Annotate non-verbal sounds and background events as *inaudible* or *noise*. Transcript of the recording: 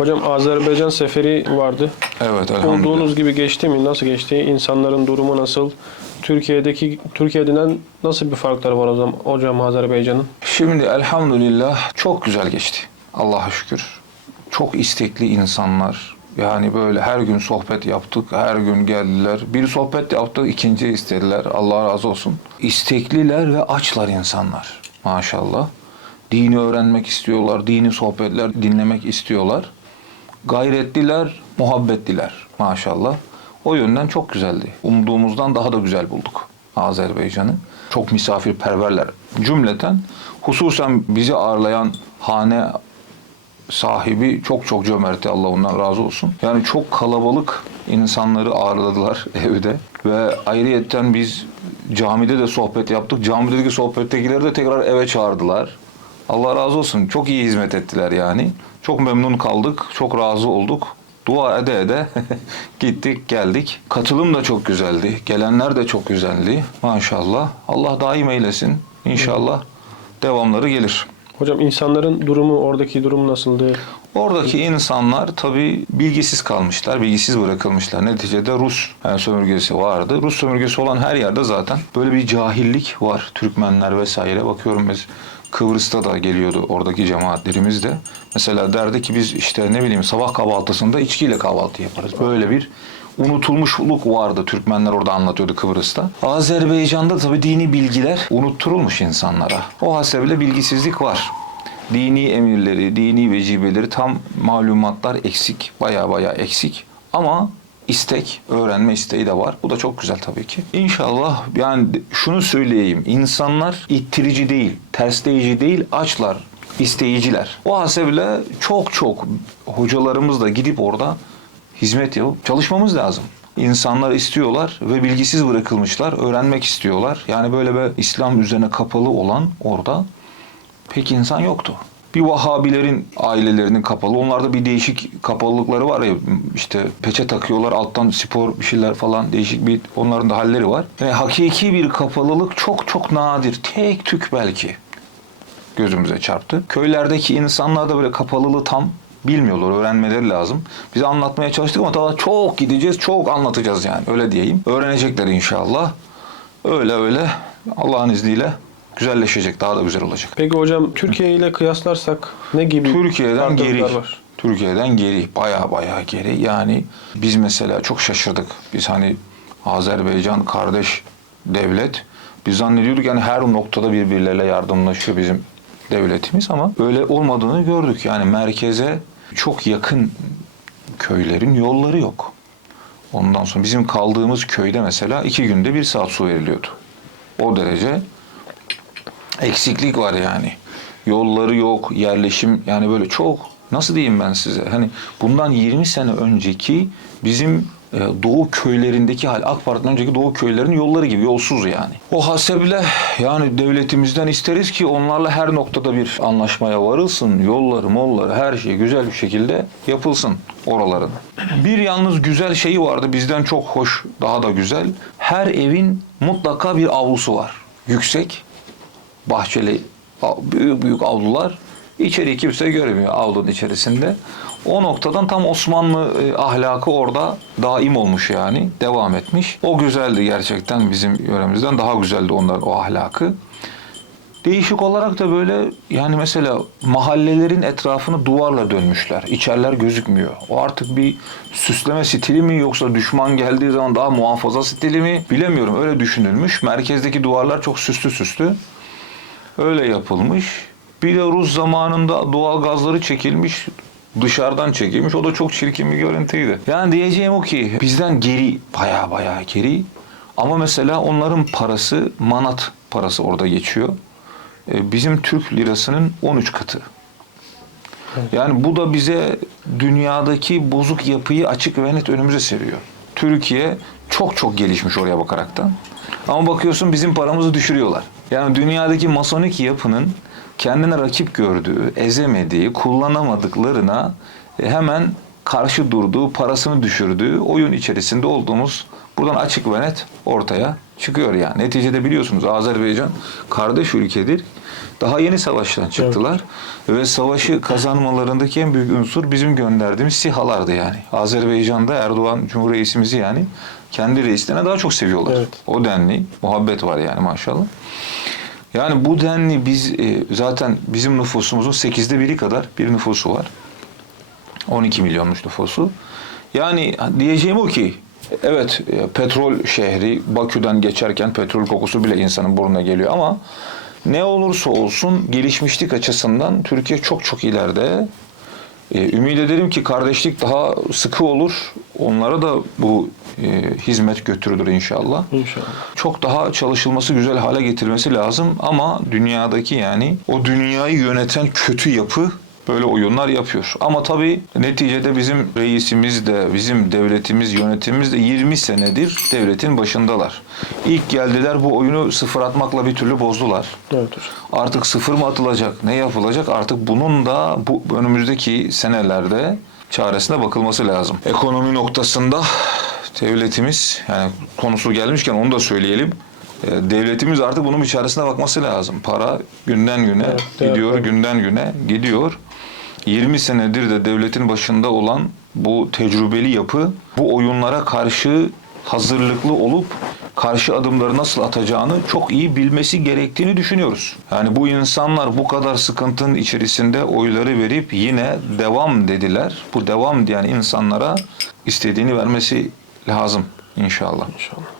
Hocam Azerbaycan seferi vardı. Evet elhamdülillah. Olduğunuz gibi geçti mi? Nasıl geçti? İnsanların durumu nasıl? Türkiye'deki Türkiye'den nasıl bir farkları var o zaman hocam Azerbaycan'ın? Şimdi elhamdülillah çok güzel geçti. Allah'a şükür. Çok istekli insanlar. Yani böyle her gün sohbet yaptık, her gün geldiler. Bir sohbet yaptık, ikinci istediler. Allah razı olsun. İstekliler ve açlar insanlar. Maşallah. Dini öğrenmek istiyorlar, dini sohbetler dinlemek istiyorlar. Gayretliler, muhabbetliler maşallah. O yönden çok güzeldi. Umduğumuzdan daha da güzel bulduk Azerbaycan'ı. Çok misafirperverler cümleten. Hususen bizi ağırlayan hane sahibi çok çok cömertti Allah ondan razı olsun. Yani çok kalabalık insanları ağırladılar *laughs* evde ve ayrıyetten biz camide de sohbet yaptık. Camideki sohbettekileri de tekrar eve çağırdılar. Allah razı olsun. Çok iyi hizmet ettiler yani. Çok memnun kaldık. Çok razı olduk. Dua ede ede *laughs* gittik geldik. Katılım da çok güzeldi. Gelenler de çok güzeldi. Maşallah. Allah daim eylesin. İnşallah devamları gelir. Hocam insanların durumu, oradaki durum nasıldı? Oradaki insanlar tabii bilgisiz kalmışlar, bilgisiz bırakılmışlar. Neticede Rus yani sömürgesi vardı. Rus sömürgesi olan her yerde zaten böyle bir cahillik var. Türkmenler vesaire bakıyorum biz Kıbrıs'ta da geliyordu oradaki cemaatlerimiz de. Mesela derdi ki biz işte ne bileyim sabah kahvaltısında içkiyle kahvaltı yaparız. Böyle bir unutulmuşluk vardı. Türkmenler orada anlatıyordu Kıbrıs'ta. Azerbaycan'da tabii dini bilgiler unutturulmuş insanlara. O hasebiyle bilgisizlik var dini emirleri, dini vecibeleri tam malumatlar eksik. Baya baya eksik. Ama istek, öğrenme isteği de var. Bu da çok güzel tabii ki. İnşallah yani şunu söyleyeyim. İnsanlar ittirici değil, tersleyici değil, açlar, isteyiciler. O hasebiyle çok çok hocalarımız da gidip orada hizmet yapıp çalışmamız lazım. İnsanlar istiyorlar ve bilgisiz bırakılmışlar, öğrenmek istiyorlar. Yani böyle bir İslam üzerine kapalı olan orada pek insan yoktu. Bir Vahabilerin ailelerinin kapalı. Onlarda bir değişik kapalılıkları var ya işte peçe takıyorlar alttan spor bir şeyler falan değişik bir onların da halleri var. Yani hakiki bir kapalılık çok çok nadir. Tek tük belki gözümüze çarptı. Köylerdeki insanlar da böyle kapalılığı tam bilmiyorlar, öğrenmeleri lazım. Biz anlatmaya çalıştık ama daha çok gideceğiz, çok anlatacağız yani öyle diyeyim. Öğrenecekler inşallah. Öyle öyle Allah'ın izniyle güzelleşecek, daha da güzel olacak. Peki hocam Türkiye ile kıyaslarsak ne gibi Türkiye'den geri. var? Türkiye'den geri. Baya baya geri. Yani biz mesela çok şaşırdık. Biz hani Azerbaycan kardeş devlet. Biz zannediyorduk yani her noktada birbirleriyle yardımlaşıyor bizim devletimiz ama öyle olmadığını gördük. Yani merkeze çok yakın köylerin yolları yok. Ondan sonra bizim kaldığımız köyde mesela iki günde bir saat su veriliyordu. O derece eksiklik var yani. Yolları yok, yerleşim yani böyle çok nasıl diyeyim ben size? Hani bundan 20 sene önceki bizim e, doğu köylerindeki hal AK Parti'den önceki doğu köylerinin yolları gibi yolsuz yani. O hasebiyle yani devletimizden isteriz ki onlarla her noktada bir anlaşmaya varılsın. Yolları, molları her şey güzel bir şekilde yapılsın oraların. Bir yalnız güzel şeyi vardı bizden çok hoş, daha da güzel. Her evin mutlaka bir avlusu var. Yüksek, bahçeli büyük büyük avlular. İçeri kimse göremiyor avlunun içerisinde. O noktadan tam Osmanlı e, ahlakı orada daim olmuş yani. Devam etmiş. O güzeldi gerçekten bizim yöremizden. Daha güzeldi onların o ahlakı. Değişik olarak da böyle yani mesela mahallelerin etrafını duvarla dönmüşler. İçerler gözükmüyor. O artık bir süsleme stili mi yoksa düşman geldiği zaman daha muhafaza stili mi bilemiyorum. Öyle düşünülmüş. Merkezdeki duvarlar çok süslü süslü. Öyle yapılmış. Bir de Rus zamanında doğal gazları çekilmiş. Dışarıdan çekilmiş. O da çok çirkin bir görüntüydü. Yani diyeceğim o ki bizden geri baya baya geri. Ama mesela onların parası manat parası orada geçiyor. Ee, Bizim Türk lirasının 13 katı. Yani bu da bize dünyadaki bozuk yapıyı açık ve net önümüze seriyor. Türkiye çok çok gelişmiş oraya bakaraktan. Ama bakıyorsun bizim paramızı düşürüyorlar. Yani dünyadaki masonik yapının kendine rakip gördüğü, ezemediği, kullanamadıklarına hemen karşı durduğu, parasını düşürdüğü oyun içerisinde olduğumuz buradan açık ve net ortaya çıkıyor yani. Neticede biliyorsunuz Azerbaycan kardeş ülkedir. Daha yeni savaştan çıktılar ve savaşı kazanmalarındaki en büyük unsur bizim gönderdiğimiz sihalardı yani. Azerbaycan'da Erdoğan Cumhur Reisimizi yani kendi reislerine daha çok seviyorlar. Evet. O denli muhabbet var yani maşallah. Yani bu denli biz e, zaten bizim nüfusumuzun 8'de biri kadar bir nüfusu var. 12 milyonmuş nüfusu. Yani diyeceğim o ki evet e, petrol şehri Bakü'den geçerken petrol kokusu bile insanın burnuna geliyor ama ne olursa olsun gelişmişlik açısından Türkiye çok çok ileride. E, ümit ederim ki kardeşlik daha sıkı olur. Onlara da bu e, hizmet götürülür inşallah İnşallah. çok daha çalışılması güzel hale getirilmesi lazım ama dünyadaki yani o dünyayı yöneten kötü yapı böyle oyunlar yapıyor. Ama tabii neticede bizim reisimiz de bizim devletimiz yönetimimiz de 20 senedir devletin başındalar. İlk geldiler bu oyunu sıfır atmakla bir türlü bozdular. Hocam. Artık sıfır mı atılacak? Ne yapılacak? Artık bunun da bu önümüzdeki senelerde çaresine bakılması lazım. Ekonomi noktasında devletimiz yani konusu gelmişken onu da söyleyelim. E, Devletimiz artık bunun bir çaresine bakması lazım. Para günden güne evet, gidiyor, evet. günden güne gidiyor. 20 senedir de devletin başında olan bu tecrübeli yapı bu oyunlara karşı hazırlıklı olup karşı adımları nasıl atacağını çok iyi bilmesi gerektiğini düşünüyoruz. Yani bu insanlar bu kadar sıkıntının içerisinde oyları verip yine devam dediler. Bu devam diyen insanlara istediğini vermesi lazım inşallah. İnşallah.